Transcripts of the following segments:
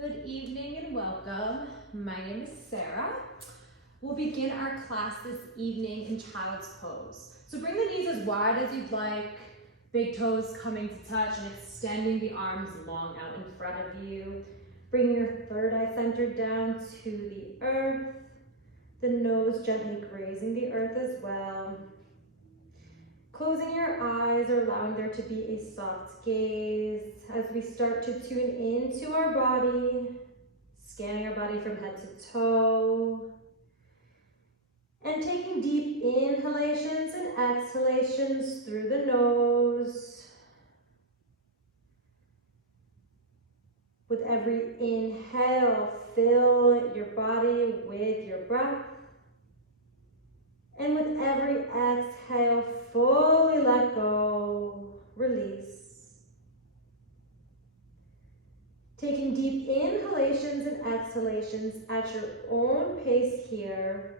Good evening and welcome. My name is Sarah. We'll begin our class this evening in child's pose. So bring the knees as wide as you'd like, big toes coming to touch and extending the arms long out in front of you. Bring your third eye center down to the earth, the nose gently grazing the earth as well. Closing your eyes or allowing there to be a soft gaze as we start to tune into our body, scanning our body from head to toe, and taking deep inhalations and exhalations through the nose. With every inhale, fill your body with your breath. And with every exhale, fully let go, release. Taking deep inhalations and exhalations at your own pace here,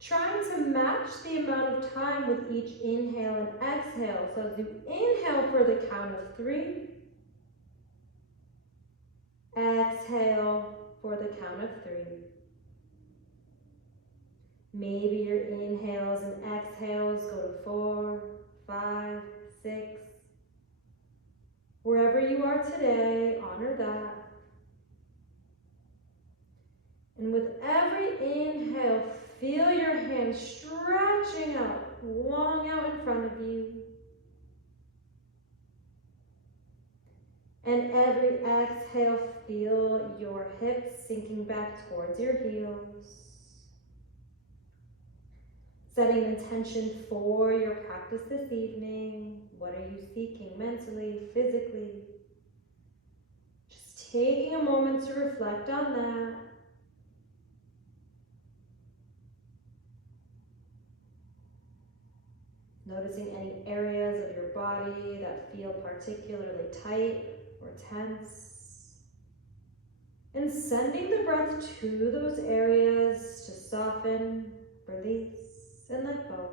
trying to match the amount of time with each inhale and exhale. So as you inhale for the count of 3, exhale for the count of 3. Maybe your inhales and exhales go to 4, 5, 6. Wherever you are today, honor that. And with every inhale, feel your hands stretching out, long out in front of you. And every exhale, feel your hips sinking back towards your heels. Setting intention for your practice this evening. What are you seeking mentally, physically? Just taking a moment to reflect on that. Noticing any areas of your body that feel particularly tight or tense. And sending the breath to those areas to soften, release, and let go.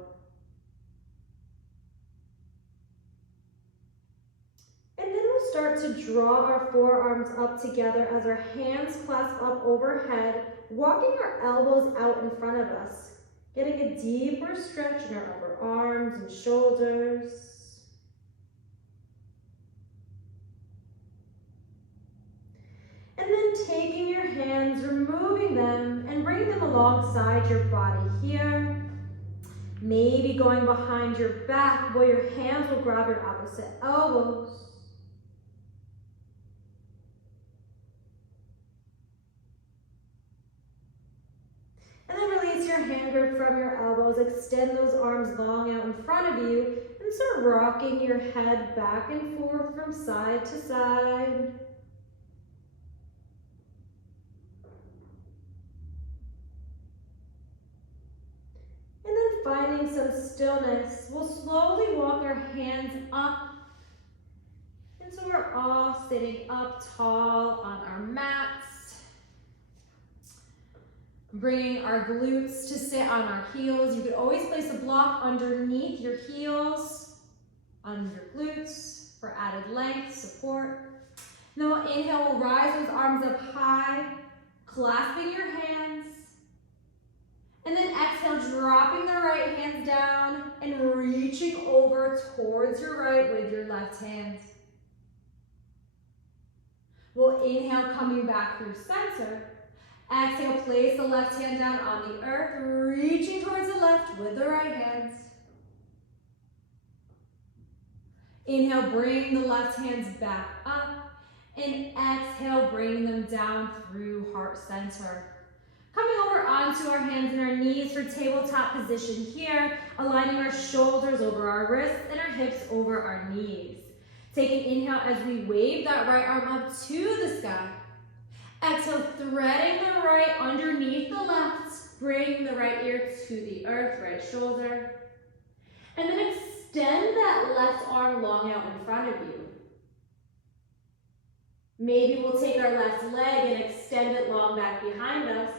And then we'll start to draw our forearms up together as our hands clasp up overhead, walking our elbows out in front of us, getting a deeper stretch in our upper arms and shoulders. And then taking your hands, removing them, and bringing them alongside your body here. Maybe going behind your back where your hands will grab your opposite elbows. And then release your hand grip from your elbows. Extend those arms long out in front of you and start rocking your head back and forth from side to side. Finding some stillness, we'll slowly walk our hands up. And so we're all sitting up tall on our mats. Bringing our glutes to sit on our heels. You could always place a block underneath your heels, on your glutes for added length, support. And then we'll inhale, we'll rise those arms up high, clasping your hands. And then exhale, dropping the right hands down and reaching over towards your right with your left hand. We'll inhale, coming back through center. Exhale, place the left hand down on the earth, reaching towards the left with the right hand. Inhale, bring the left hands back up. And exhale, bring them down through heart center. Coming over onto our hands and our knees for tabletop position here, aligning our shoulders over our wrists and our hips over our knees. Take an inhale as we wave that right arm up to the sky. Exhale, threading the right underneath the left, bring the right ear to the earth, right shoulder. And then extend that left arm long out in front of you. Maybe we'll take our left leg and extend it long back behind us.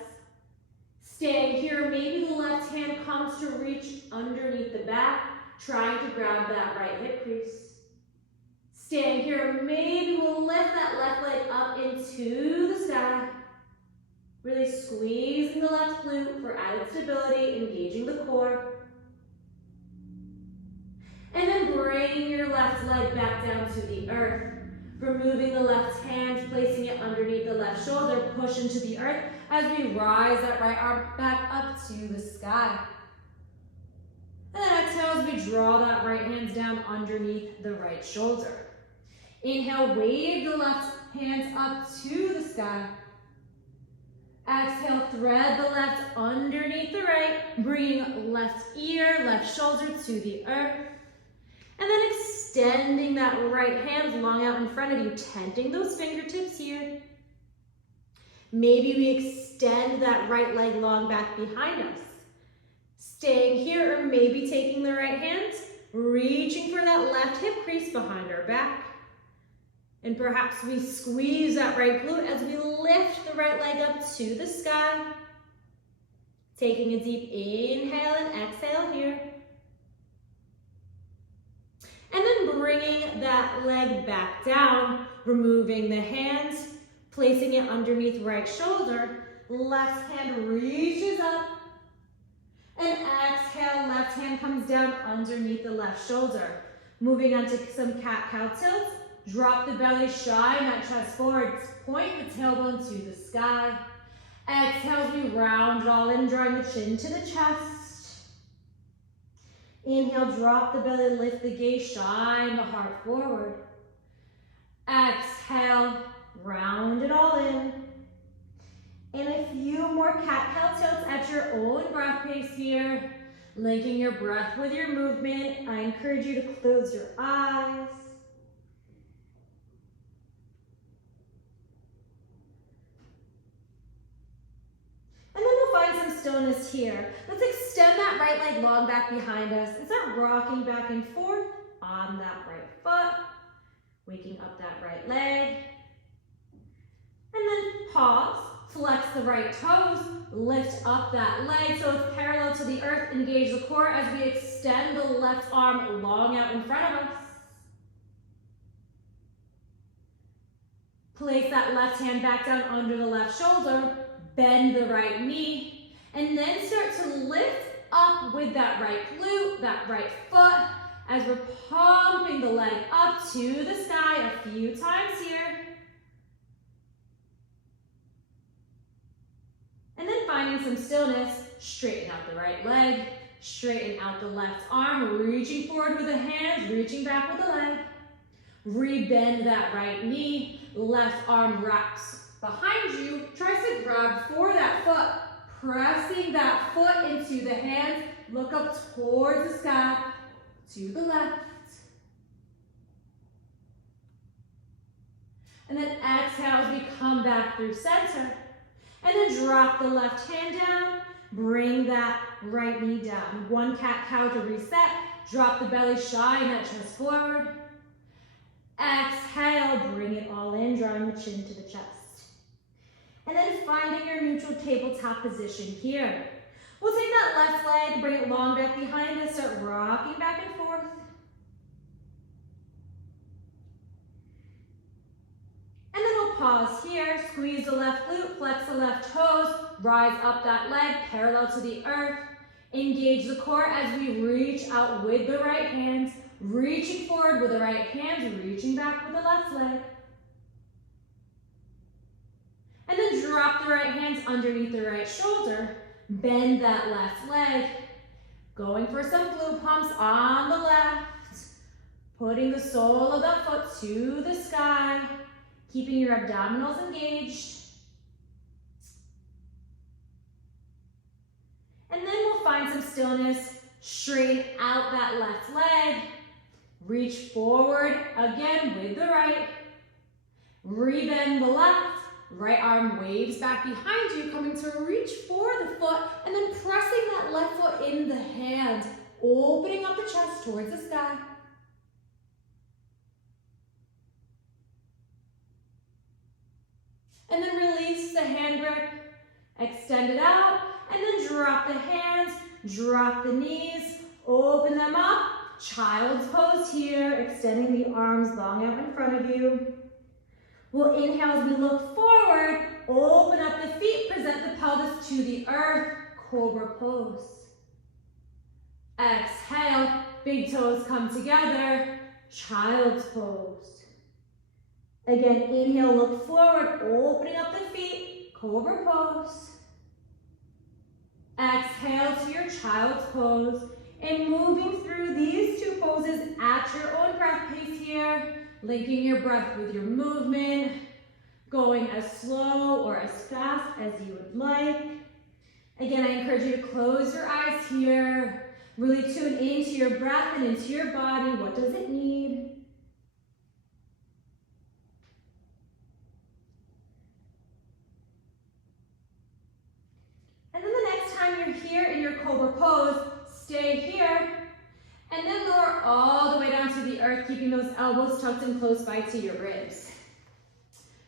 Staying here, maybe the left hand comes to reach underneath the back, trying to grab that right hip crease. Staying here, maybe we'll lift that left leg up into the Really squeezing the left glute for added stability, engaging the core. And then bring your left leg back down to the earth. Removing the left hand, placing it underneath the left shoulder, push into the earth as we rise that right arm back up to the sky. And then exhale as we draw that right hand down underneath the right shoulder. Inhale, wave the left hands up to the sky. Exhale, thread the left underneath the right, bringing left ear, left shoulder to the earth. And then extending that right hand long out in front of you, tenting those fingertips here. Maybe we extend that right leg long back behind us. Staying here, or maybe taking the right hand, reaching for that left hip crease behind our back. And perhaps we squeeze that right glute as we lift the right leg up to the sky. Taking a deep inhale and exhale here. And then bringing that leg back down, removing the hands, placing it underneath right shoulder. Left hand reaches up. And exhale, left hand comes down underneath the left shoulder. Moving on to some cat-cow tilts. Drop the belly, shine that chest forward. Point the tailbone to the sky. Exhale as we round it all in, drawing the chin to the chest. Inhale, drop the belly, lift the gaze, shine the heart forward. Exhale, round it all in. And a few more cat-cow tilts at your own breath pace here. Linking your breath with your movement. I encourage you to close your eyes. And then we'll find some stillness here. Let's extend that right leg long back behind us and start rocking back and forth on that right foot. Waking up that right leg. And then pause, flex the right toes, lift up that leg so it's parallel to the earth. Engage the core as we extend the left arm long out in front of us. Place that left hand back down under the left shoulder. Bend the right knee, and then start to lift up with that right glute, that right foot, as we're pumping the leg up to the sky a few times here. And then finding some stillness, straighten out the right leg, straighten out the left arm, reaching forward with the hands, reaching back with the leg. Rebend that right knee, left arm wraps behind you, tries to grab for that foot, pressing that foot into the hands, look up towards the sky, to the left. And then exhale as we come back through center. And then drop the left hand down, bring that right knee down. One cat-cow to reset, drop the belly, shine that chest forward. Exhale, bring it all in, drawing the chin to the chest. And then finding your neutral tabletop position here. We'll take that left leg, bring it long back behind us, start rocking back and forth. And then we'll pause here, squeeze the left glute, flex the left toes, rise up that leg, parallel to the earth. Engage the core as we reach out with the right hands, reaching forward with the right hands, reaching back with the left leg. And then drop the right hands underneath the right shoulder. Bend that left leg. Going for some glute pumps on the left. Putting the sole of that foot to the sky. Keeping your abdominals engaged. And then we'll find some stillness. Straighten out that left leg. Reach forward again with the right. Rebend the left. Right arm waves back behind you, coming to reach for the foot, and then pressing that left foot in the hand, opening up the chest towards the sky. And then release the hand grip, extend it out, and then drop the hands, drop the knees, open them up, child's pose here, extending the arms long out in front of you. We'll inhale as we look forward, open up the feet, present the pelvis to the earth, cobra pose. Exhale, big toes come together, child's pose. Again, inhale, look forward, opening up the feet, cobra pose. Exhale to your child's pose, and moving through these two poses at your own breath pace here, linking your breath with your movement, going as slow or as fast as you would like. Again, I encourage you to close your eyes here, really tune into your breath and into your body. What does it need? And then the next time you're here in your cobra pose, stay here, and then lower all the way down to the earth, keeping those elbows tucked in close by to your ribs.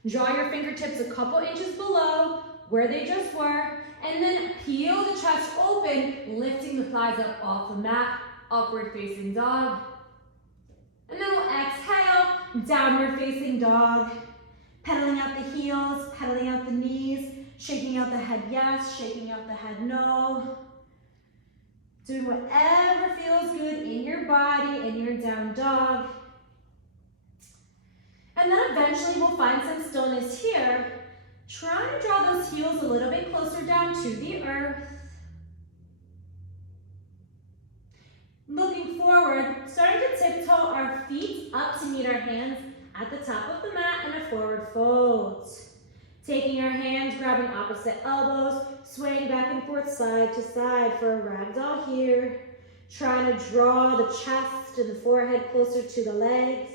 Draw your fingertips a couple inches below where they just were, and then peel the chest open, lifting the thighs up off the mat, upward facing dog. And then we'll exhale, downward facing dog, pedaling out the heels, pedaling out the knees, shaking out the head yes, shaking out the head no. Doing whatever feels good in your body in your down dog. And then eventually we'll find some stillness here. Try to draw those heels a little bit closer down to the earth. Looking forward, starting to tiptoe our feet up to meet our hands at the top of the mat in a forward fold. Taking our hands, grabbing opposite elbows, swaying back and forth side to side for a ragdoll here. Trying to draw the chest and the forehead closer to the legs.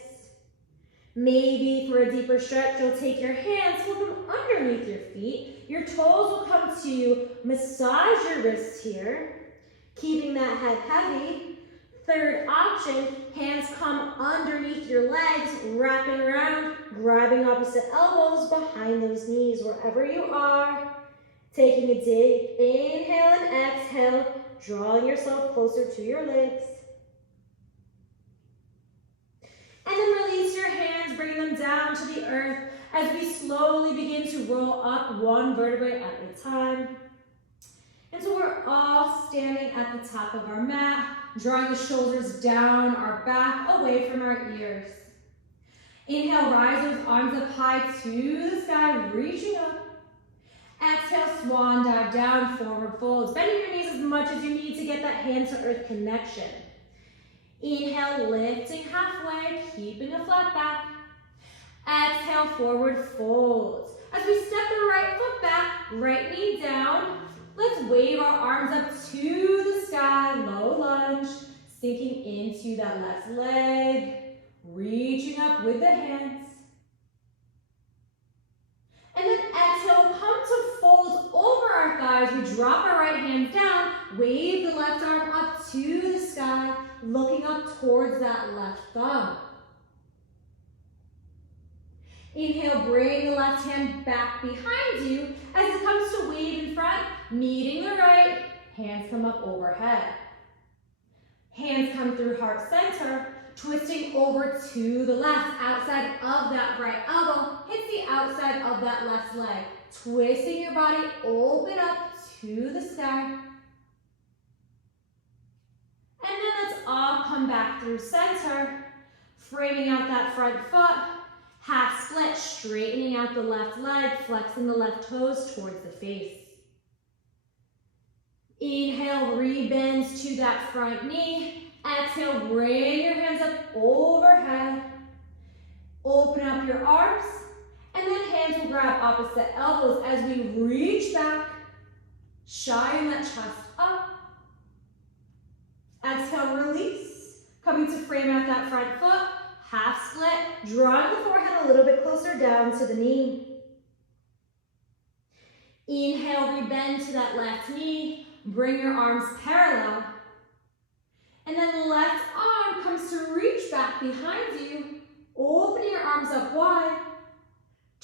Maybe for a deeper stretch, you'll take your hands, flip them underneath your feet. Your toes will come to massage your wrists here, keeping that head heavy. Third option, hands come underneath your legs, wrapping around, grabbing opposite elbows behind those knees, wherever you are. Taking a deep inhale and exhale, drawing yourself closer to your legs. And then release your hands, bringing them down to the earth as we slowly begin to roll up one vertebrae at a time. Until we're all standing at the top of our mat, drawing the shoulders down our back, away from our ears. Inhale, rise those arms up high to the sky, reaching up. Exhale, swan dive down, forward folds. Bending your knees as much as you need to get that hand to earth connection. Inhale, lifting halfway, keeping a flat back. Exhale, forward folds. As we step the right foot back, right knee down, let's wave our arms up to the sky, low lunge, sinking into that left leg, reaching up with the hands. And then exhale, come to fold over our thighs. We drop our right hand down, wave the left arm up to the sky, looking up towards that left thumb. Inhale, bring the left hand back behind you as it comes to wave in front, meeting the right, hands come up overhead. Hands come through heart center, twisting over to the left, outside of that right elbow, hits the outside of that left leg. Twisting your body, open up to the sky. And then let's all come back through center, framing out that front foot, half split, straightening out the left leg, flexing the left toes towards the face. Inhale, rebend to that front knee. Exhale, bring your hands up overhead. Open up your arms, and then hands will grab opposite elbows as we reach back, shining that chest up. Exhale, release. Coming to frame out that front foot, half split, drawing the forehead a little bit closer down to the knee. Inhale, rebend to that left knee. Bring your arms parallel. And then the left arm comes to reach back behind you. Open your arms up wide.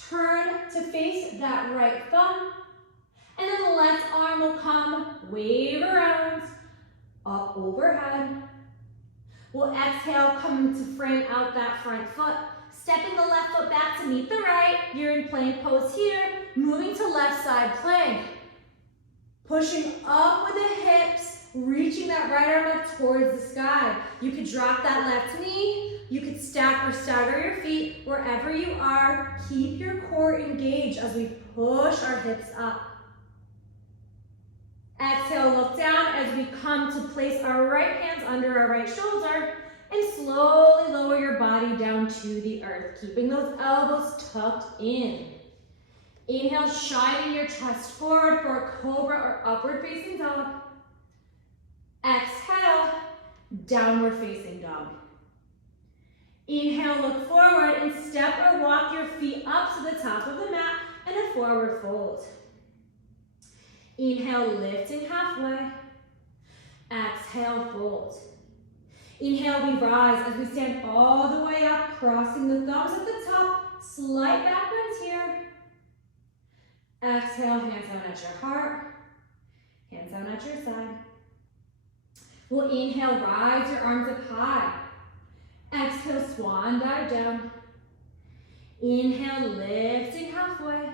Turn to face that right thumb. And then the left arm will come, wave around, up overhead. We'll exhale, coming to frame out that front foot, Stepping the left foot back to meet the right. You're in plank pose here. Moving to left side plank. Pushing up with the hips, reaching that right arm up towards the sky. You could drop that left knee. You could stack or stagger your feet. Wherever you are, keep your core engaged as we push our hips up. Exhale, look down as we come to place our right hands under our right shoulder and slowly lower your body down to the earth, keeping those elbows tucked in. Inhale, shining your chest forward for a cobra or upward facing dog. Exhale, downward facing dog. Inhale, look forward and step or walk your feet up to the top of the mat and a forward fold. Inhale, lifting halfway. Exhale, fold. Inhale, we rise as we stand all the way up, crossing the thumbs at the top, slight back bend here. Exhale, hands down at your heart, hands down at your side. We'll inhale, rise your arms up high. Exhale, swan dive down. Inhale, lifting halfway.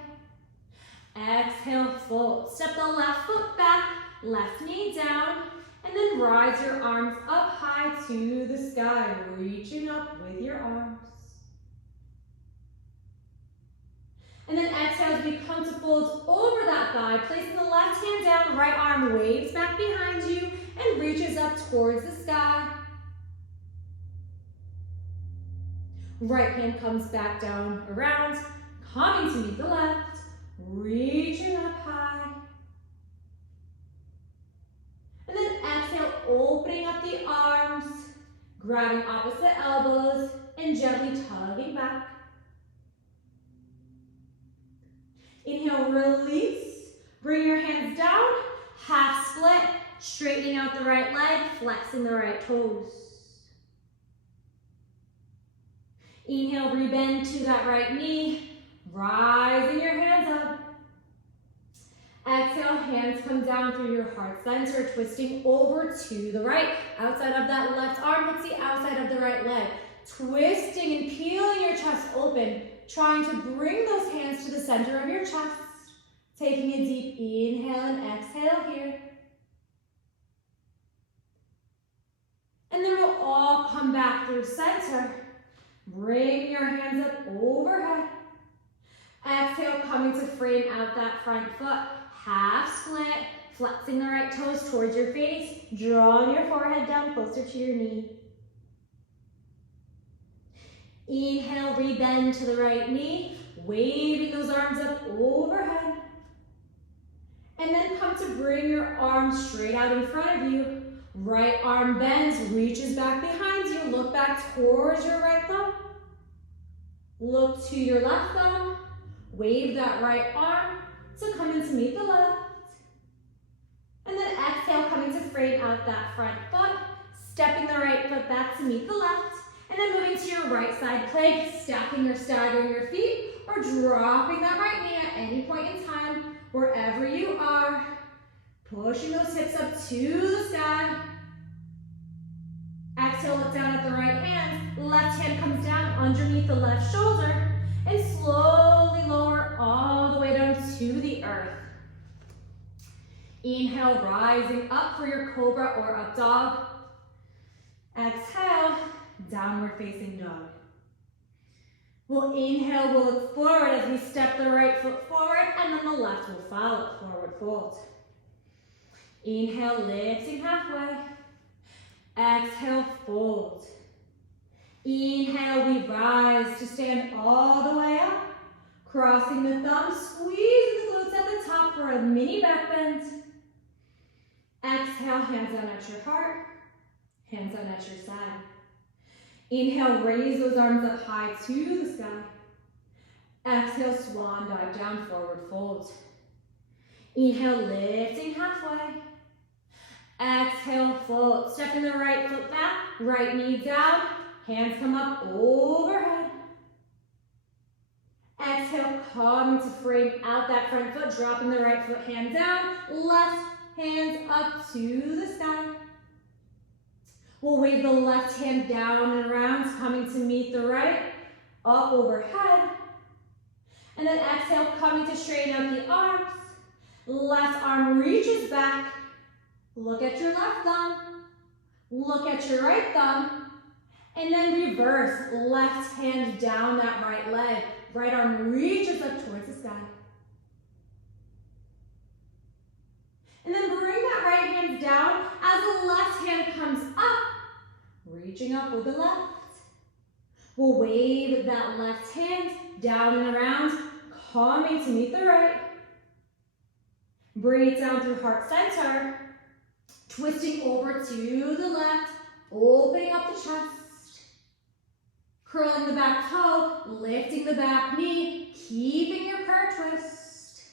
Exhale, fold. Step the left foot back, left knee down, and then rise your arms up high to the sky, reaching up with your arms. And then exhale as we come to fold over that thigh, placing the left hand down, right arm waves back behind you and reaches up towards the sky. Right hand comes back down around, coming to meet the left, reaching up high. And then exhale, opening up the arms, grabbing opposite elbows, and gently tugging back. Inhale, release. Bring your hands down, half split, straightening out the right leg, flexing the right toes. Inhale, rebend to that right knee, rising your hands up. Exhale, hands come down through your heart center, twisting over to the right. Outside of that left arm hits the outside of the right leg. Twisting and peeling your chest open, trying to bring those hands to the center of your chest. Taking a deep inhale and exhale here. And then we'll all come back through center. Bring your hands up overhead. Exhale, coming to frame out that front foot. Half split, flexing the right toes towards your face. Drawing your forehead down closer to your knee. Inhale, rebend to the right knee, waving those arms up overhead. And then come to bring your arms straight out in front of you. Right arm bends, reaches back behind you. Look back towards your right thumb. Look to your left thumb. Wave that right arm to come in to meet the left. And then exhale, coming to frame out that front foot. Stepping the right foot back to meet the left. And then moving to your right side plank, stacking or staggering your feet, or dropping that right knee at any point in time, wherever you are. Pushing those hips up to the sky. Exhale, look down at the right hand. Left hand comes down underneath the left shoulder, and slowly lower all the way down to the earth. Inhale, rising up for your cobra or up dog. Exhale, downward facing dog. We'll inhale, we'll look forward as we step the right foot forward, and then the left will follow, forward fold. Inhale, lifting halfway. Exhale, fold. Inhale, we rise to stand all the way up, crossing the thumbs, squeezing the glutes at the top for a mini back bend. Exhale, hands down at your heart, hands down at your side. Inhale, raise those arms up high to the sky. Exhale, swan dive down, forward fold. Inhale, lifting halfway. Exhale, fold. Stepping the right foot back, right knee down, hands come up overhead. Exhale, coming to frame out that front foot, dropping the right foot hand down, left hands up to the sky. We'll wave the left hand down and around, coming to meet the right. up overhead. And then exhale, coming to straighten out the arms. Left arm reaches back. Look at your left thumb. Look at your right thumb. And then reverse, left hand down that right leg. Right arm reaches up towards the sky. And then bring that right hand down as the left hand comes up, reaching up with the left. We'll wave that left hand down and around, coming to meet the right. Bring it down through heart center, twisting over to the left, opening up the chest. Curling the back toe, lifting the back knee, keeping your prayer twist.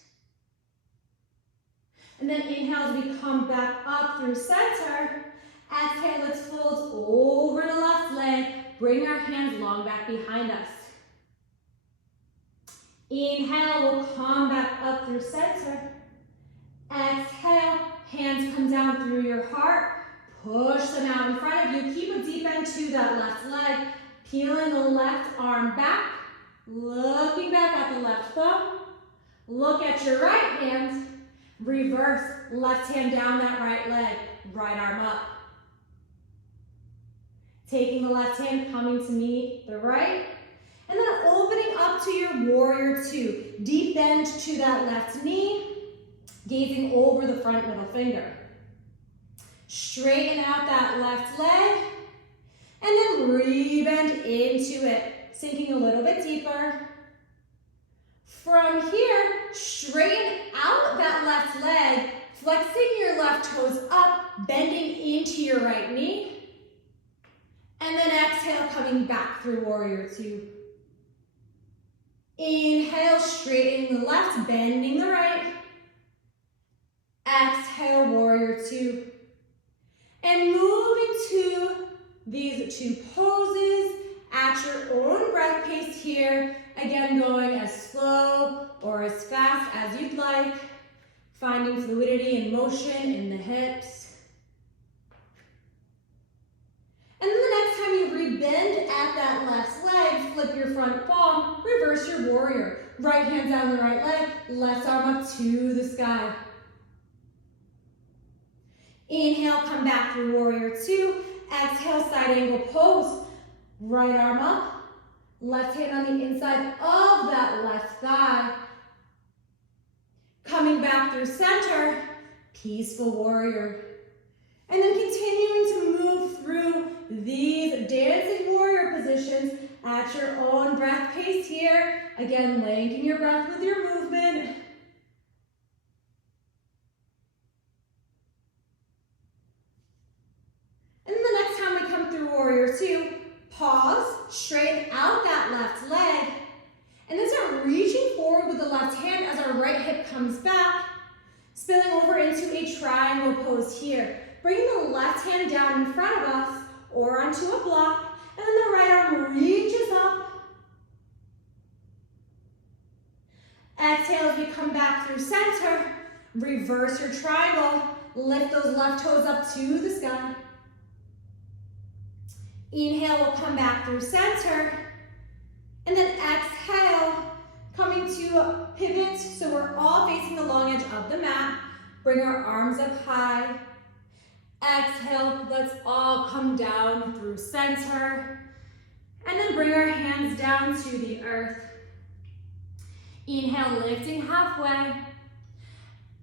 And then inhale as we come back up through center. Exhale, let's fold over the left leg. Bring our hands long back behind us. Inhale, we'll come back up through center. Exhale, hands come down through your heart. Push them out in front of you. Keep a deep bend to that left leg. Peeling the left arm back. Looking back at the left thumb. Look at your right hand. Reverse, left hand down that right leg. Right arm up. Taking the left hand, coming to meet the right. And then opening up to your warrior two. Deep bend to that left knee. Gazing over the front middle finger. Straighten out that left leg. And then rebend into it. Sinking a little bit deeper. From here, straighten out that left leg. Flexing your left toes up. Bending into your right knee. And then exhale, coming back through warrior two. Inhale, straightening the left, bending the right. Exhale, warrior two. And moving to these two poses at your own breath pace here. Again, going as slow or as fast as you'd like. Finding fluidity and motion in the hips. And then the next time you rebend at that left leg, flip your front palm, reverse your warrior. Right hand down the right leg, left arm up to the sky. Inhale, come back through warrior two. Exhale, side angle pose. Right arm up, left hand on the inside of that left thigh. Coming back through center, peaceful warrior. And then continuing to move through these dancing warrior positions at your own breath pace here. Again, linking your breath with your movement. And then the next time we come through warrior two, pause, straighten out that left leg, and then start reaching forward with the left hand as our right hip comes back, spilling over into a triangle pose here. Bringing the left hand down in front of us or onto a block, and then the right arm reaches up. Exhale as we come back through center. Reverse your triangle. Lift those left toes up to the sky. Inhale, we'll come back through center. And then exhale, coming to a pivot so we're all facing the long edge of the mat. Bring our arms up high. Exhale, let's all come down through center. And then bring our hands down to the earth. Inhale, lifting halfway.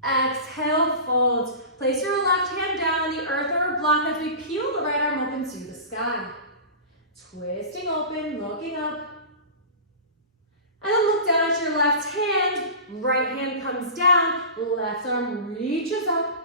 Exhale, fold. Place your left hand down on the earth or a block as we peel the right arm open to the sky. Twisting open, looking up. And then look down at your left hand. Right hand comes down. Left arm reaches up.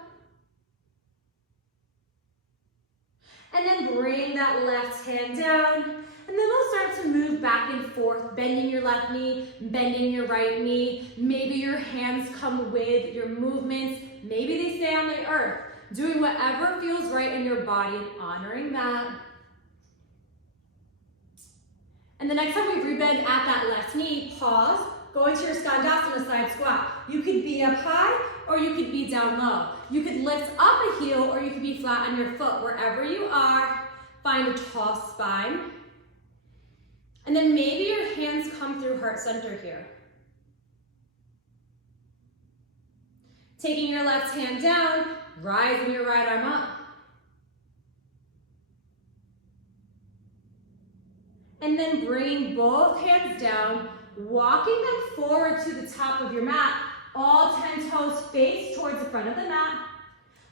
And then bring that left hand down. And then we'll start to move back and forth, bending your left knee, bending your right knee. Maybe your hands come with your movements. Maybe they stay on the earth. Doing whatever feels right in your body and honoring that. And the next time we rebend at that left knee, pause, go into your Skandasana side squat. You could be up high or you could be down low. You could lift up a heel or you could be flat on your foot. Wherever you are, find a tall spine. And then maybe your hands come through heart center here. Taking your left hand down, rising your right arm up. And then bringing both hands down, walking them forward to the top of your mat. All 10 toes face towards the front of the mat.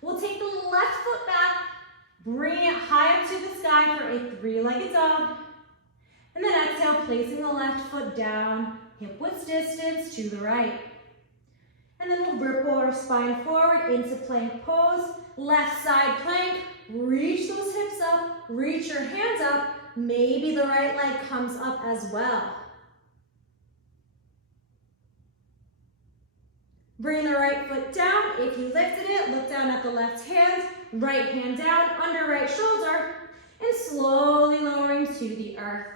We'll take the left foot back, bring it high up to the sky for a three-legged dog. And then exhale, placing the left foot down, hip width distance to the right. And then we'll ripple our spine forward into plank pose. Left side plank, reach those hips up, reach your hands up. Maybe the right leg comes up as well. Bring the right foot down. If you lifted it, look down at the left hand. Right hand down, under right shoulder. And slowly lowering to the earth.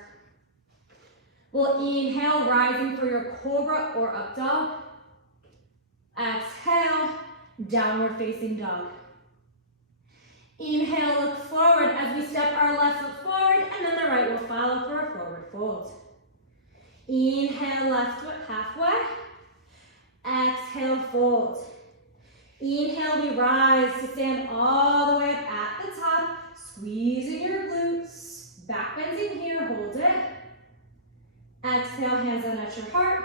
We'll inhale, rising for your cobra or up dog. Exhale, downward facing dog. Inhale, look forward as we step our left foot forward, and then the right will follow for a forward fold. Inhale, left foot halfway. Exhale, fold. Inhale, we rise to stand all the way up at the top, squeezing your glutes, back bending here, hold it. Exhale, hands down at your heart,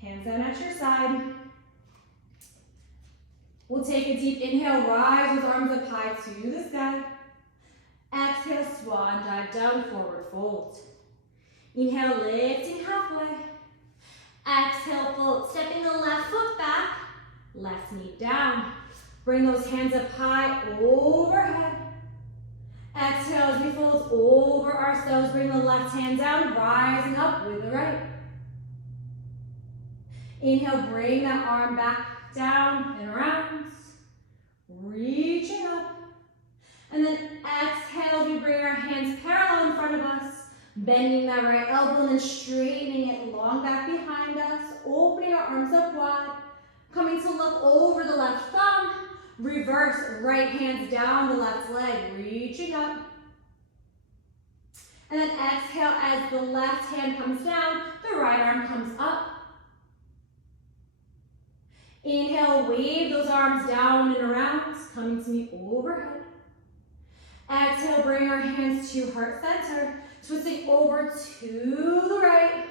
hands down at your side. We'll take a deep inhale, rise with arms up high to the sky. Exhale, swan dive down, forward fold. Inhale, lifting halfway. Exhale, fold, stepping the left foot back, left knee down. Bring those hands up high, overhead. Exhale as we fold over ourselves, bring the left hand down, rising up with the right. Inhale, bring that arm back down and around, reaching up. And then exhale, we bring our hands parallel in front of us, bending that right elbow and then straightening it long back behind us, opening our arms up wide, coming to look over the left thumb, reverse, right hands down the left leg, reaching up. And then exhale as the left hand comes down, the right arm comes up. Inhale, wave those arms down and around, coming to me overhead. Exhale, bring our hands to heart center, twisting over to the right,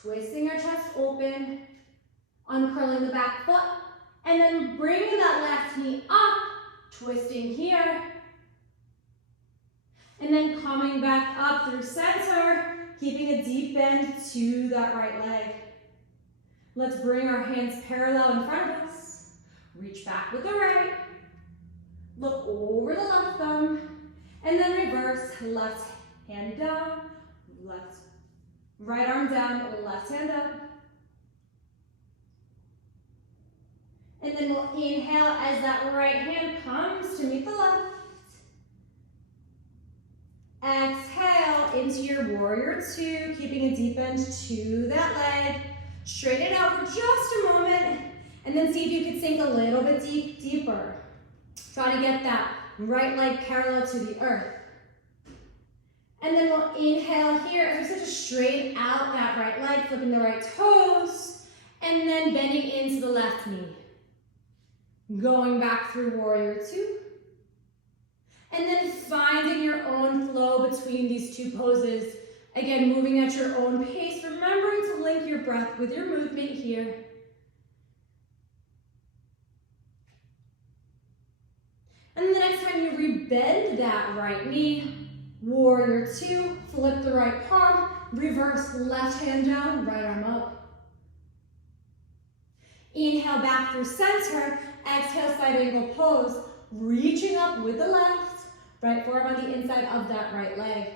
twisting our chest open, uncurling the back foot, and then bringing that left knee up, twisting here, and then coming back up through center, keeping a deep bend to that right leg. Let's bring our hands parallel in front of us, reach back with the right, look over the left thumb, and then reverse, left hand down, right arm down, left hand up. And then we'll inhale as that right hand comes to meet the left. Exhale into your warrior two, keeping a deep bend to that leg. Straighten it out for just a moment, and then see if you can sink a little bit deeper. Try to get that right leg parallel to the earth. And then we'll inhale here as we start to straighten out that right leg, flipping the right toes, and then bending into the left knee. Going back through warrior two. And then finding your own flow between these two poses. Again, moving at your own pace, remembering to link your breath with your movement here. And the next time you rebend that right knee, warrior two, flip the right palm, reverse left hand down, right arm up. Inhale back through center, exhale side angle pose, reaching up with the left, right forearm on the inside of that right leg.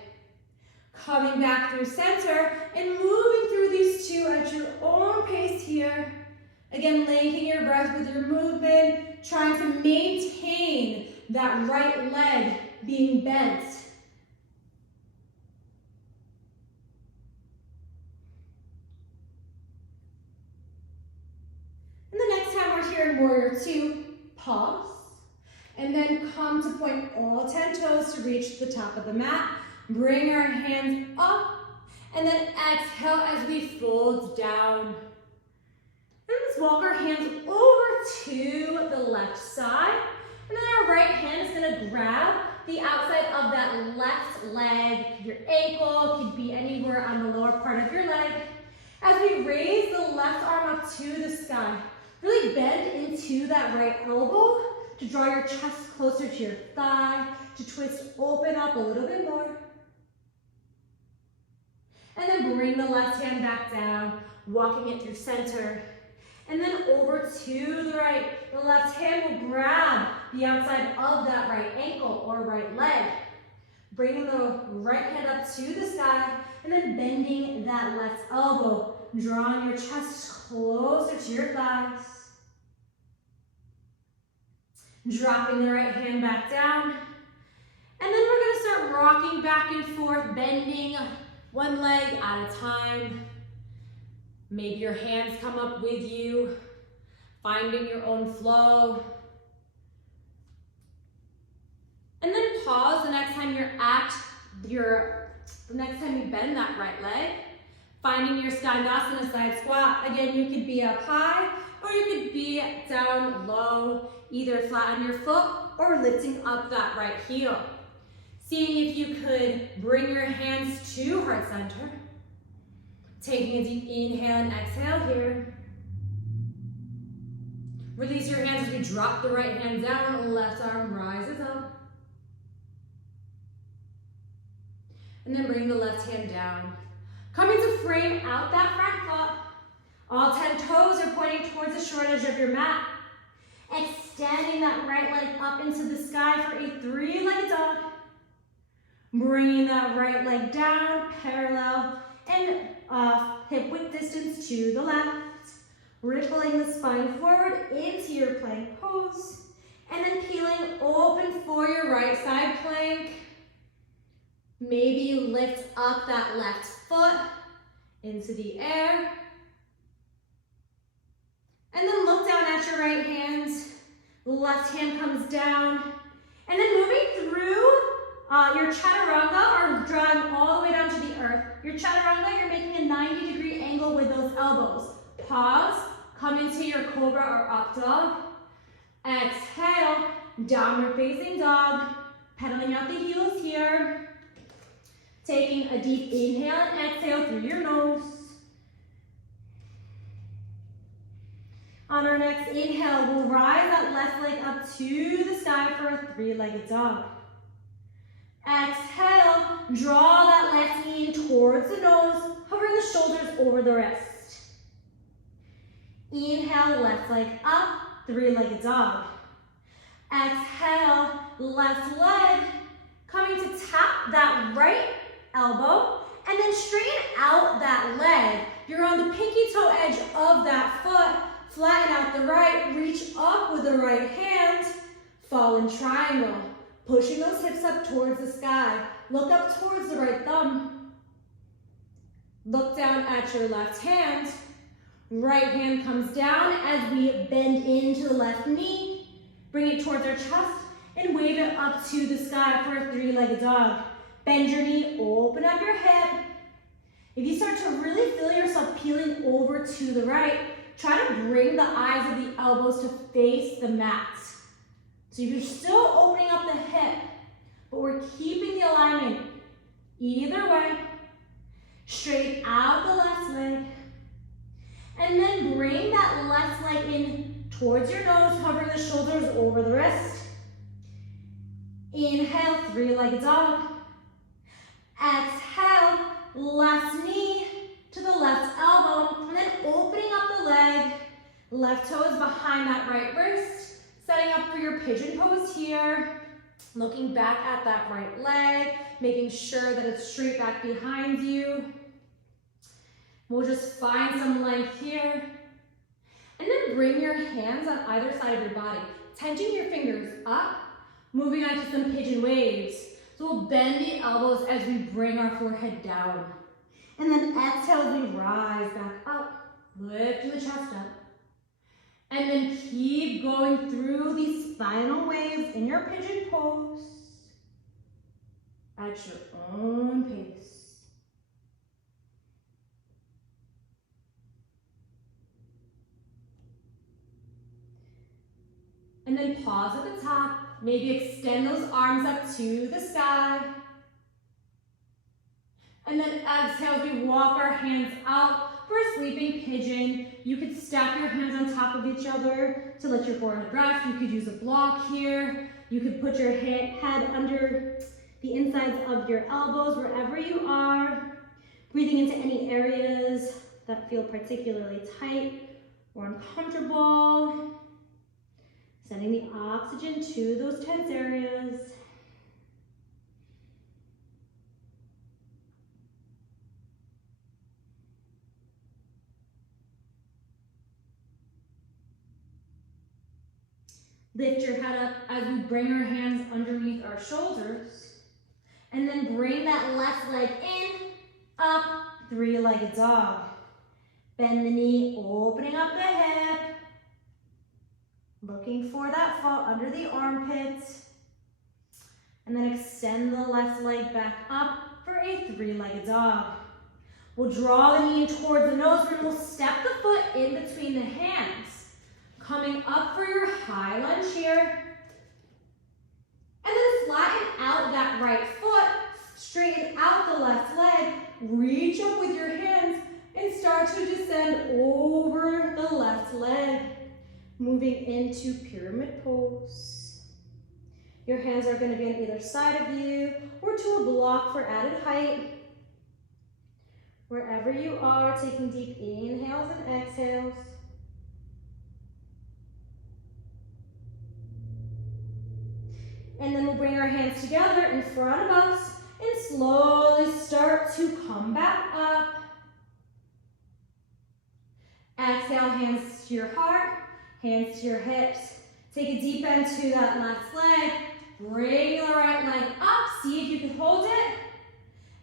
Coming back through center and moving through these two at your own pace here. Again, linking your breath with your movement, trying to maintain that right leg being bent. And the next time we're here in warrior two, pause, and then come to point all 10 toes to reach the top of the mat. Bring our hands up And then exhale as we fold down. And let's walk our hands over to the left side. And then our right hand is gonna grab the outside of that left leg. Your ankle could be anywhere on the lower part of your leg. As we raise the left arm up to the sky, really bend into that right elbow to draw your chest closer to your thigh, to twist open up a little bit more. And then bring the left hand back down, walking it through center. And then over to the right. The left hand will grab the outside of that right ankle or right leg. Bringing the right hand up to the sky and then bending that left elbow, drawing your chest closer to your thighs. Dropping the right hand back down. And then we're gonna start rocking back and forth, bending one leg at a time. Maybe your hands come up with you, finding your own flow. And then pause the next time you're the next time you bend that right leg, finding your Skandasana side squat. Again, you could be up high or you could be down low, either flat on your foot or lifting up that right heel. Seeing if you could bring your hands to heart center. Taking a deep inhale and exhale here. Release your hands as we drop the right hand down, left arm rises up. And then bring the left hand down. Coming to frame out that front foot. All 10 toes are pointing towards the short edge of your mat. Extending that right leg up into the sky for a 3-legged dog. Bringing that right leg down, parallel and hip width distance to the left. Rippling the spine forward into your plank pose. And then peeling open for your right side plank. Maybe you lift up that left foot into the air. And then look down at your right hand. Left hand comes down. And then moving through your chaturanga, or drawing all the way down to the earth. Your chaturanga, you're making a 90-degree angle with those elbows. Pause, come into your cobra or up dog. Exhale, downward facing dog. Pedaling out the heels here. Taking a deep inhale and exhale through your nose. On our next inhale, we'll rise that left leg up to the sky for a 3-legged dog. Exhale, draw that left knee in towards the nose, hovering the shoulders over the wrist. Inhale, left leg up, 3-legged dog. Exhale, left leg, coming to tap that right elbow, and then straighten out that leg. You're on the pinky toe edge of that foot, flatten out the right, reach up with the right hand, fall in triangle. Pushing those hips up towards the sky. Look up towards the right thumb. Look down at your left hand. Right hand comes down as we bend into the left knee. Bring it towards our chest and wave it up to the sky for a 3-legged dog. Bend your knee, open up your hip. If you start to really feel yourself peeling over to the right, try to bring the eyes of the elbows to face the mat. So you're still opening up the hip, but we're keeping the alignment. Either way, straighten out the left leg, and then bring that left leg in towards your nose, hovering the shoulders over the wrist. Inhale, 3-legged dog. Exhale, left knee to the left elbow, and then opening up the leg. Left toe is behind that right wrist. Setting up for your pigeon pose here. Looking back at that right leg, making sure that it's straight back behind you. We'll just find some length here. And then bring your hands on either side of your body, tenting your fingers up, moving on to some pigeon waves. So we'll bend the elbows as we bring our forehead down. And then exhale as we rise back up, lifting the chest up. And then keep going through these spinal waves in your pigeon pose at your own pace. And then pause at the top. Maybe extend those arms up to the sky. And then exhale, we walk our hands out for a sleeping pigeon. You could stack your hands on top of each other to let your forehead rest. You could use a block here. You could put your head under the insides of your elbows, wherever you are. Breathing into any areas that feel particularly tight or uncomfortable. Sending the oxygen to those tense areas. Lift your head up as we bring our hands underneath our shoulders. And then bring that left leg in, up, three-legged dog. Bend the knee, opening up the hip. Looking for that fall under the armpits. And then extend the left leg back up for a three-legged dog. We'll draw the knee towards the nose and we'll step the foot in between the hands. Coming up for your high lunge here. And then flatten out that right foot. Straighten out the left leg. Reach up with your hands and start to descend over the left leg. Moving into pyramid pose. Your hands are going to be on either side of you or to a block for added height. Wherever you are, taking deep inhales and exhales. And then we'll bring our hands together in front of us and slowly start to come back up. Exhale, hands to your heart, hands to your hips. Take a deep bend to that left leg. Bring the right leg up. See if you can hold it.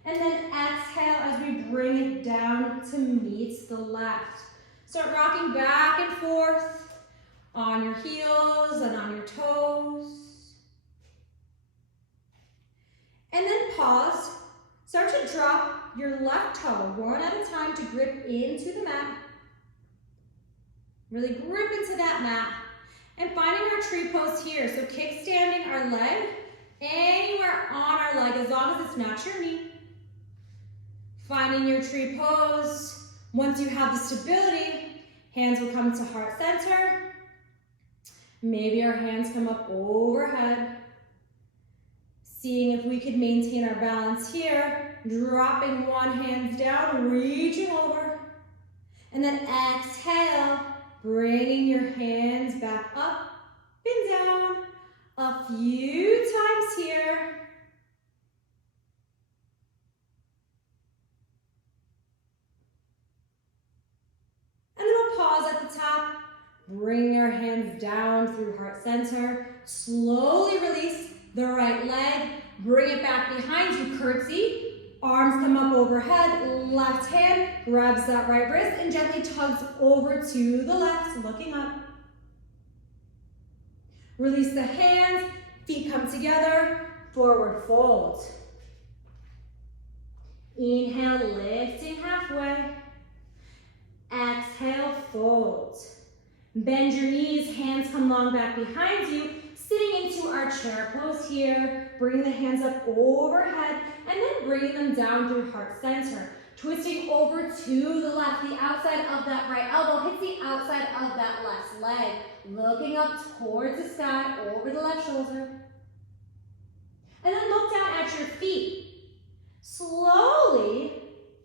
And then exhale as we bring it down to meet the left. Start rocking back and forth on your heels and on your toes. And then pause. Start to drop your left toe one at a time to grip into the mat. Really grip into that mat. And finding our tree pose here. So kickstanding our leg anywhere on our leg as long as it's not your knee. Finding your tree pose. Once you have the stability, hands will come to heart center. Maybe our hands come up overhead. Seeing if we could maintain our balance here. Dropping one hand down, reaching over. And then exhale, bringing your hands back up and down. A few times here. And then we'll pause at the top. Bring your hands down through heart center. Slowly release the right leg. Bring it back behind you, curtsy. Arms come up overhead. Left hand grabs that right wrist and gently tugs over to the left, looking up. Release the hands. Feet come together. Forward fold. Inhale, lifting halfway. Exhale, fold. Bend your knees, hands come long back behind you, sitting into our chair pose here. Bring the hands up overhead and then bringing them down through heart center. Twisting over to the left, the outside of that right elbow hits the outside of that left leg. Looking up towards the sky, over the left shoulder. And then look down at your feet. Slowly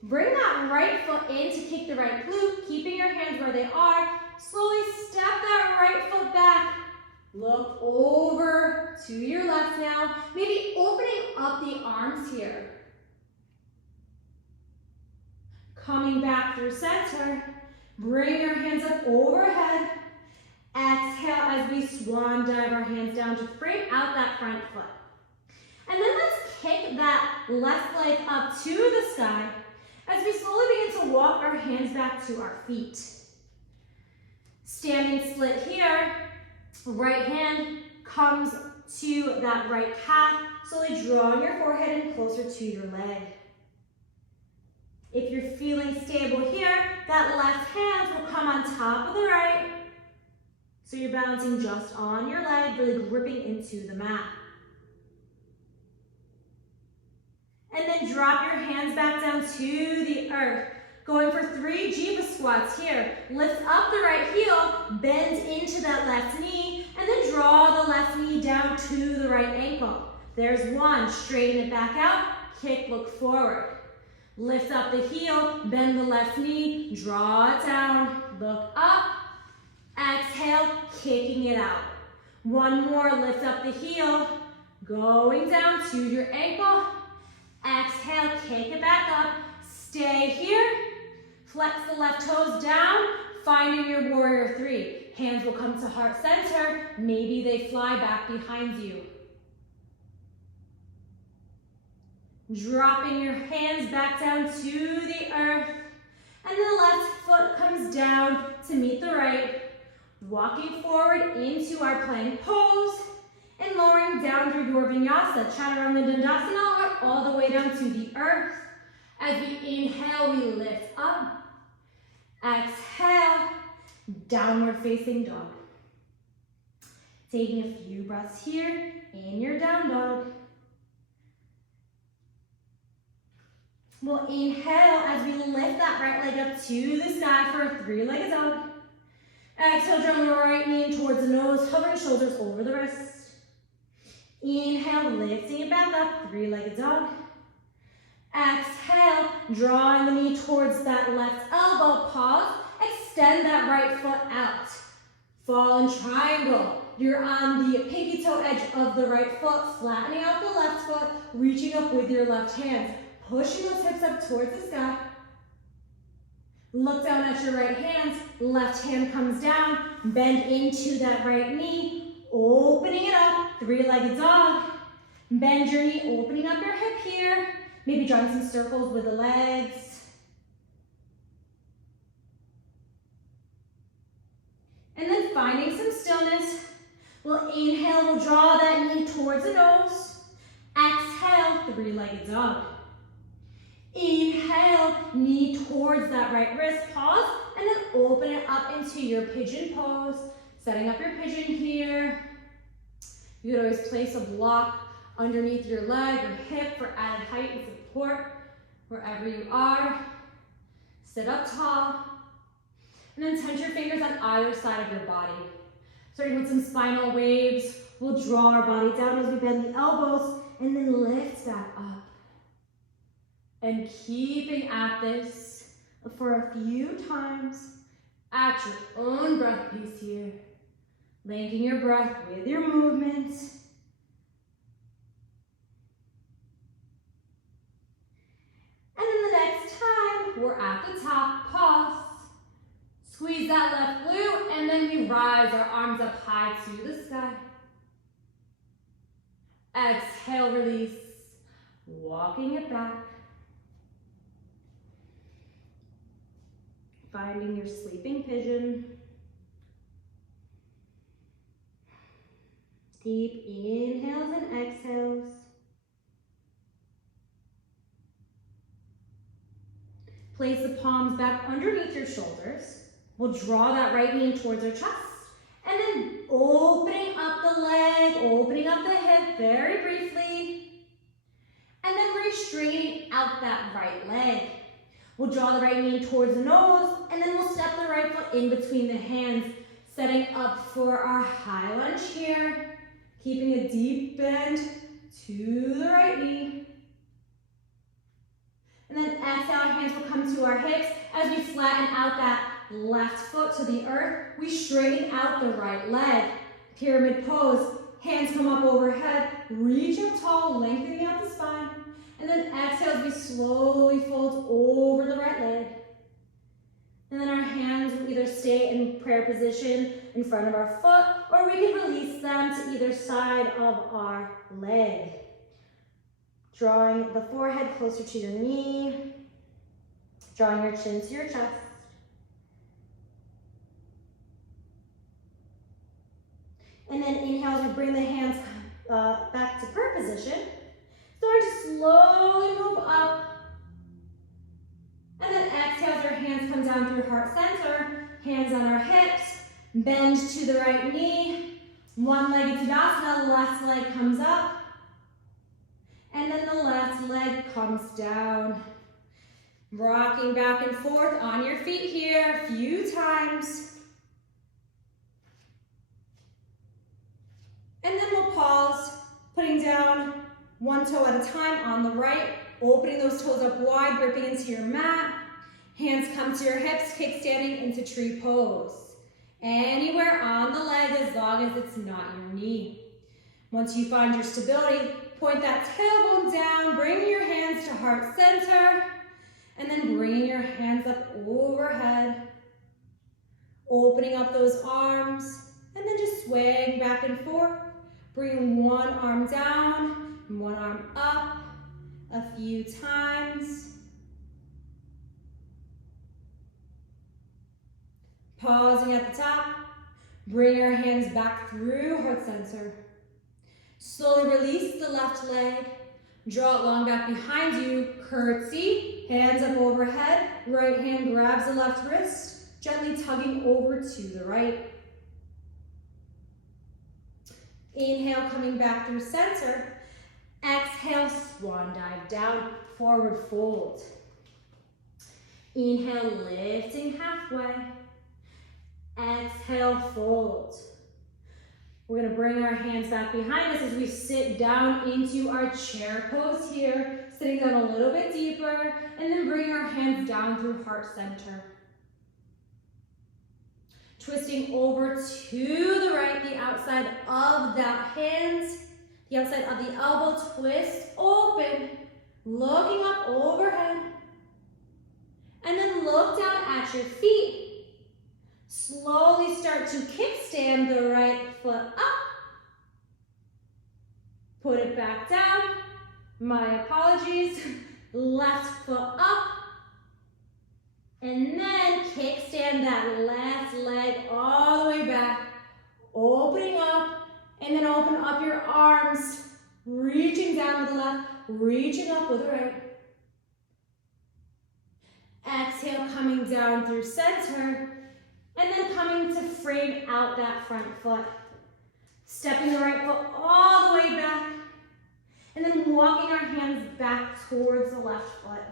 bring that right foot in to kick the right glute, keeping your hands where they are. Slowly step that right foot back. Look over to your left now. Maybe opening up the arms here. Coming back through center. Bring your hands up overhead. Exhale as we swan dive our hands down to frame out that front foot. And then let's kick that left leg up to the sky as we slowly begin to walk our hands back to our feet. Standing split here, right hand comes to that right calf, slowly drawing your forehead in closer to your leg. If you're feeling stable here, that left hand will come on top of the right, So you're balancing just on your leg, really gripping into the mat. And then drop your hands back down to the earth. Going for 3 jiva squats here. Lift up the right heel, bend into that left knee, and then draw the left knee down to the right ankle. There's 1, straighten it back out, kick, look forward. Lift up the heel, bend the left knee, draw it down, look up, exhale, kicking it out. 1 more, lift up the heel, going down to your ankle, exhale, kick it back up, stay here, flex the left toes down, finding your warrior 3. Hands will come to heart center, maybe they fly back behind you. Dropping your hands back down to the earth, and the left foot comes down to meet the right. Walking forward into our plank pose, and lowering down through your vinyasa, chaturanga dandasana, all the way down to the earth. As we inhale, we lift up. Exhale, downward facing dog. Taking a few breaths here in your down dog. We'll inhale as we lift that right leg up to the sky for a 3-legged dog. Exhale, draw the right knee in towards the nose, hover your shoulders over the wrist. Inhale, lifting it back up, 3-legged dog. Exhale, drawing the knee towards that left elbow, pause, extend that right foot out. Fallen triangle. You're on the pinky toe edge of the right foot, flattening out the left foot, reaching up with your left hand. Pushing those hips up towards the sky. Look down at your right hand. Left hand comes down. Bend into that right knee. Opening it up. 3-legged dog. Bend your knee, opening up your hip here. Maybe drawing some circles with the legs. And then finding some stillness. We'll inhale, we'll draw that knee towards the nose. Exhale, 3-legged dog. Inhale, knee towards that right wrist, pause, and then open it up into your pigeon pose. Setting up your pigeon here. You could always place a block underneath your leg or hip for added height and support wherever you are. Sit up tall. And then touch your fingers on either side of your body. Starting with some spinal waves, we'll draw our body down as we bend the elbows and then lift back up. And keeping at this for a few times at your own breath pace here. Linking your breath with your movement. And then the next time, we're at the top, pause. Squeeze that left glute, and then we rise our arms up high to the sky. Exhale, release. Walking it back. Finding your sleeping pigeon. Deep inhales and exhales. Place the palms back underneath your shoulders. We'll draw that right knee in towards our chest. And then opening up the leg, opening up the hip very briefly. And then re-straightening out that right leg. We'll draw the right knee towards the nose, and then we'll step the right foot in between the hands, setting up for our high lunge here. Keeping a deep bend to the right knee. And then exhale, our hands will come to our hips as we flatten out that left foot to the earth. We straighten out the right leg. Pyramid pose, hands come up overhead, reach up tall, lengthening out the spine. And then exhale as we slowly fold over the right leg. And then our hands will either stay in prayer position in front of our foot, or we can release them to either side of our leg. Drawing the forehead closer to your knee. Drawing your chin to your chest. And then inhale as we bring the hands back to prayer position. Start to slowly move up. And then exhale as your hands come down through heart center. Hands on our hips. Bend to the right knee. One-legged Tadasana, left leg comes up. And then the left leg comes down. Rocking back and forth on your feet here a few times. And then we'll pause, putting down one toe at a time on the right, opening those toes up wide, gripping into your mat. Hands come to your hips, kickstanding into tree pose. Anywhere on the leg as long as it's not your knee. Once you find your stability, point that tailbone down, bring your hands to heart center, and then bringing your hands up overhead. Opening up those arms, and then just swaying back and forth. Bring one arm down, one arm up a few times. Pausing at the top, bring your hands back through heart center. Slowly release the left leg, draw it long back behind you, curtsy, hands up overhead, right hand grabs the left wrist, gently tugging over to the right. Inhale, coming back through center. Exhale, swan dive down, forward fold. Inhale, lifting halfway. Exhale, fold. We're gonna bring our hands back behind us as we sit down into our chair pose here, sitting down a little bit deeper, and then bring our hands down through heart center. Twisting over to the right, the outside of that hand, the outside of the elbow, twist, open, looking up overhead, and then look down at your feet. Slowly start to kickstand the right foot up. Put it back down. My apologies. Left foot up. And then kickstand that left leg all the way back. Opening up. And then open up your arms. Reaching down with the left. Reaching up with the right. Exhale, coming down through center. And then coming to frame out that front foot. Stepping the right foot all the way back. And then walking our hands back towards the left foot.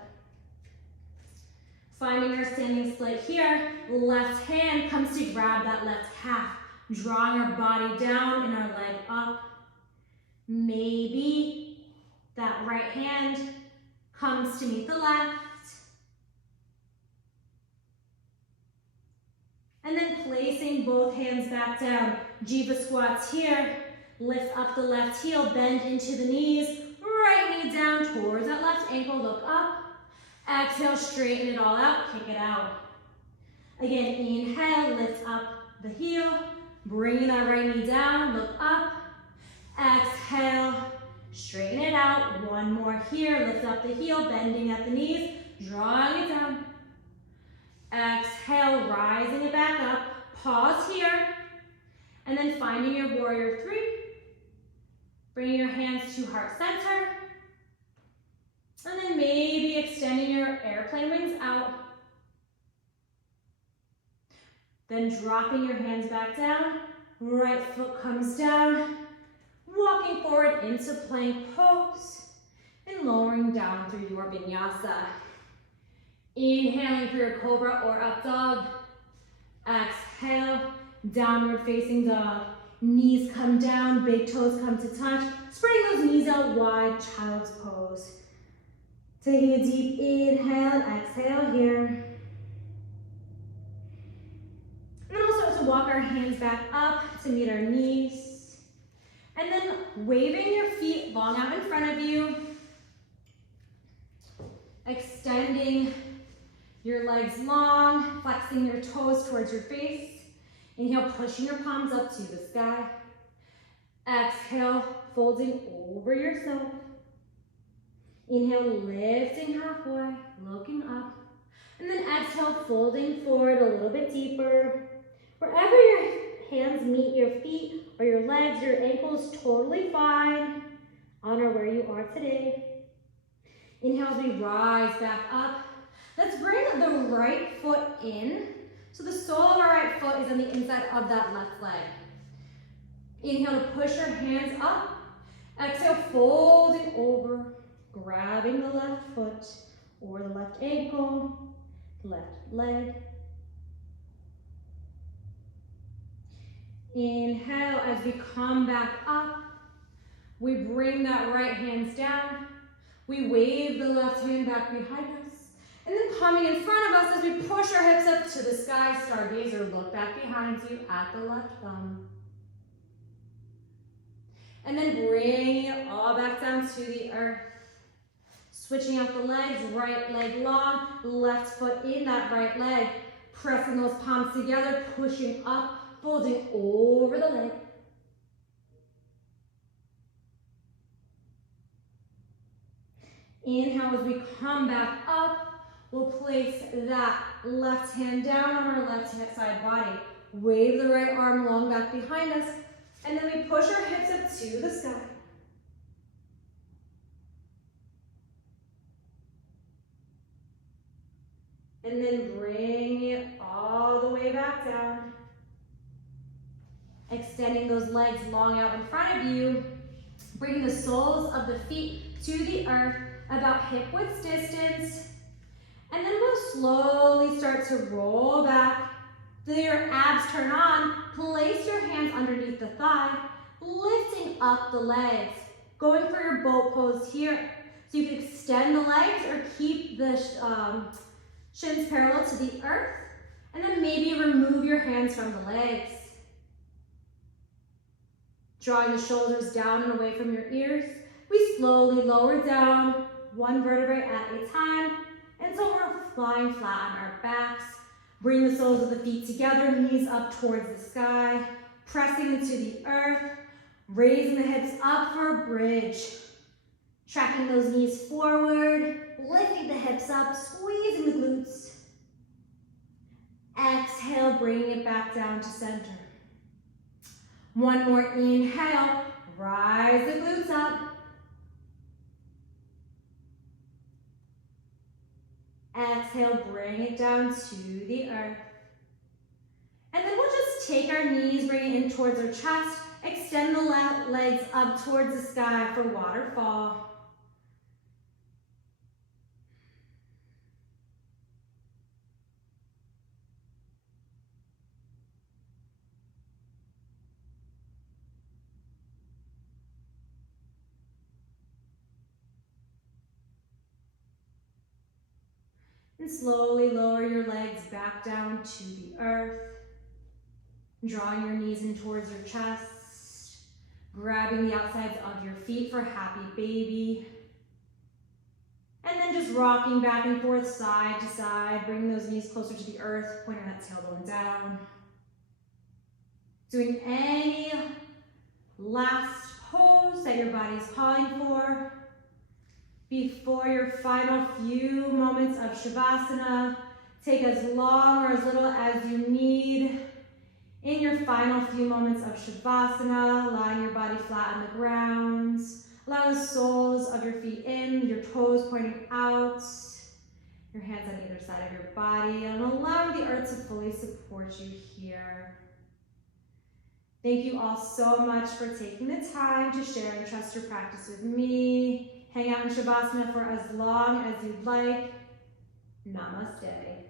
Finding our standing split here. Left hand comes to grab that left calf. Drawing our body down and our leg up. Maybe that right hand comes to meet the left. And then placing both hands back down. Jiva squats here. Lift up the left heel, bend into the knees. Right knee down towards that left ankle, look up. Exhale, straighten it all out, kick it out. Again, inhale, lift up the heel. Bringing that right knee down, look up. Exhale, straighten it out. One more here, lift up the heel, bending at the knees, drawing it down. Exhale, rising it back up. Pause here. And then finding your warrior three. Bringing your hands to heart center. And then maybe extending your airplane wings out. Then dropping your hands back down. Right foot comes down. Walking forward into plank pose. And lowering down through your vinyasa. Inhaling for your cobra or up dog. Exhale, downward facing dog. Knees come down, big toes come to touch. Spreading those knees out wide, child's pose. Taking a deep inhale and exhale here. And then we'll start to walk our hands back up to meet our knees. And then waving your feet long out in front of you. Extending your legs long, flexing your toes towards your face. Inhale, pushing your palms up to the sky. Exhale, folding over yourself. Inhale, lifting halfway, looking up. And then exhale, folding forward a little bit deeper. Wherever your hands meet your feet or your legs, your ankles, totally fine. Honor where you are today. Inhale as we rise back up. Let's bring the right foot in So the sole of our right foot is on the inside of that left leg. Inhale to push your hands up. Exhale, folding over, grabbing the left foot or the left ankle, left leg. Inhale as we come back up. We bring that right hand down. We wave the left hand back behind us. And then coming in front of us as we push our hips up to the sky, stargazer, look back behind you at the left thumb. And then bring it all back down to the earth. Switching out the legs, right leg long, left foot in that right leg. Pressing those palms together, pushing up, folding over the leg. Inhale as we come back up. We'll place that left hand down on our left hand side body. Wave the right arm long back behind us. And then we push our hips up to the sky. And then bring it all the way back down. Extending those legs long out in front of you. Bringing the soles of the feet to the earth, about hip width distance. And then we'll slowly start to roll back. Till your abs turn on, place your hands underneath the thigh, lifting up the legs. Going for your boat pose here. So you can extend the legs or keep the shins parallel to the earth. And then maybe remove your hands from the legs. Drawing the shoulders down and away from your ears. We slowly lower down, one vertebrae at a time, until we're flying flat on our backs. Bring the soles of the feet together, knees up towards the sky, pressing into the earth, raising the hips up for a bridge. Tracking those knees forward, lifting the hips up, squeezing the glutes. Exhale, bringing it back down to center. One more inhale, rise the glutes up. Exhale, bring it down to the earth. And then we'll just take our knees, bring it in towards our chest, extend the left legs up towards the sky for waterfall. And slowly lower your legs back down to the earth. Drawing your knees in towards your chest. Grabbing the outsides of your feet for happy baby. And then just rocking back and forth, side to side. Bringing those knees closer to the earth, pointing that tailbone down. Doing any last pose that your body's calling for. Before your final few moments of Shavasana, take as long or as little as you need. In your final few moments of Shavasana, allowing your body flat on the ground. Allow the soles of your feet in, your toes pointing out. Your hands on either side of your body, and allow the earth to fully support you here. Thank you all so much for taking the time to share and trust your practice with me. Hang out in Shavasana for as long as you'd like. Namaste.